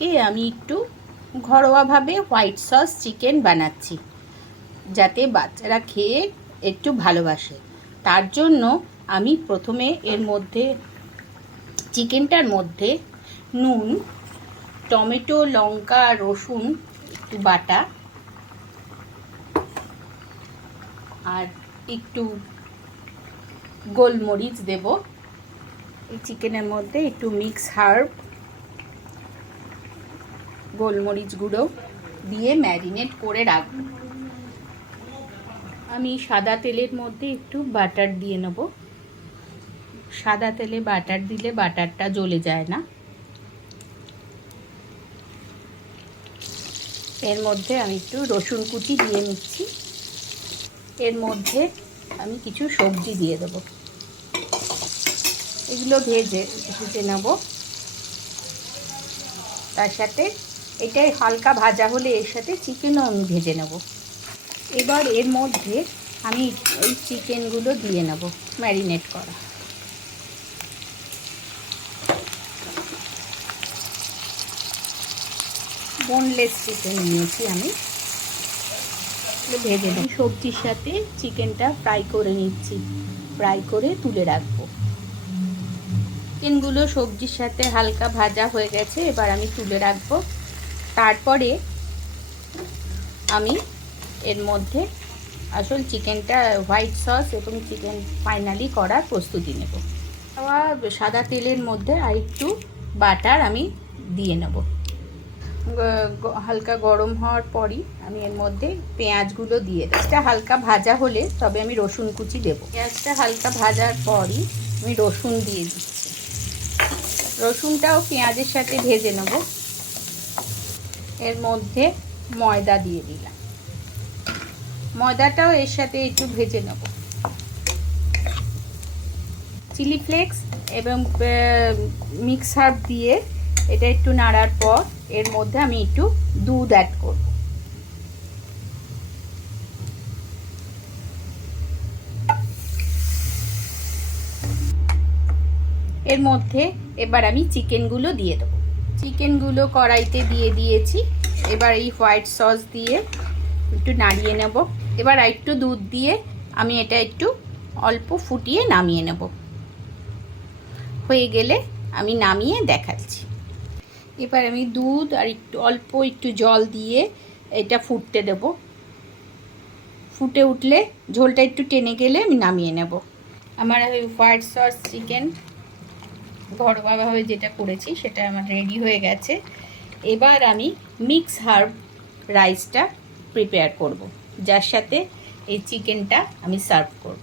আজকে আমি একটু ঘরোয়াভাবে হোয়াইট সস চিকেন বানাচ্ছি, যাতে বাচ্চারা খেয়ে একটু ভালোবাসে। তার জন্য আমি প্রথমে এর মধ্যে চিকেনটার মধ্যে নুন, টমেটো, লঙ্কা, রসুন একটু বাটা আর একটু গোলমরিচ দেব। এই চিকেনের মধ্যে একটু মিক্স হার্ব, গোলমরিচ গুঁড়ো দিয়ে ম্যারিনেট করে রাখবো। আমি সাদা তেলের মধ্যে একটু বাটার দিয়ে নেব। সাদা তেলে বাটার দিলে বাটারটা জ্বলে যায় না। এর মধ্যে আমি একটু রসুন কুচি দিয়ে নিচ্ছি। এর মধ্যে আমি কিছু সবজি দিয়ে দেব। এগুলো ভেজে নেব। তার সাথে এটাই হালকা ভাজা হলে এর সাথে চিকেনও আমি ভেজে নেব। এবার এর মধ্যে আমি এই চিকেনগুলো দিয়ে নেব ম্যারিনেট করা। বোনলেস চিকেন নিয়েছি আমি, ভেজে নেব। সবজির সাথে চিকেনটা ফ্রাই করে নিচ্ছি, ফ্রাই করে তুলে রাখবো। চিকেনগুলো সবজির সাথে হালকা ভাজা হয়ে গেছে, এবার আমি তুলে রাখবো। তারপরে আমি এর মধ্যে আসল চিকেনটা হোয়াইট সস এবং চিকেন ফাইনালি করার প্রস্তুতি নেব। সাদা তেলের মধ্যে আর একটু বাটার আমি দিয়ে নেব। হালকা গরম হওয়ার পরই আমি এর মধ্যে পেঁয়াজগুলো দিয়ে দেব। পেঁয়াজটা হালকা ভাজা হলে তবে আমি রসুন কুচি দেব। পেঁয়াজটা হালকা ভাজার পরই আমি রসুন দিয়ে দিচ্ছি। রসুনটাও পেঁয়াজের সাথে ভেজে নেব। এর মধ্যে ময়দা দিয়ে দিলাম। ময়দাটাও এর সাথে একটু ভেজে নেব। চিলি ফ্লেক্স এবং মিক্স হার্ব দিয়ে এটা একটু নাড়ার পর এর মধ্যে আমি একটু দুধ অ্যাড করব। এর মধ্যে এবার আমি চিকেনগুলো দিয়ে দেবো। চিকেনগুলো কড়াইতে দিয়ে দিয়েছি। এবার এই হোয়াইট সস দিয়ে একটু নাড়িয়ে নেব। এবার একটু দুধ দিয়ে আমি এটা একটু অল্প ফুটিয়ে নামিয়ে নেব। হয়ে গেলে আমি নামিয়ে দেখাচ্ছি। এবার আমি দুধ আর একটু জল দিয়ে এটা ফুটতে দেব। ফুটে উঠলে ঝোলটা একটু টেনে গেলে আমি নামিয়ে নেব। আমার ওই হোয়াইট সস চিকেন ঘরোয়াভাবে যেটা করেছি সেটা আমার রেডি হয়ে গেছে। এবার আমি মিক্স হার্ব রাইসটা প্রিপেয়ার করব, যার সাথে এই চিকেনটা আমি সার্ভ করব।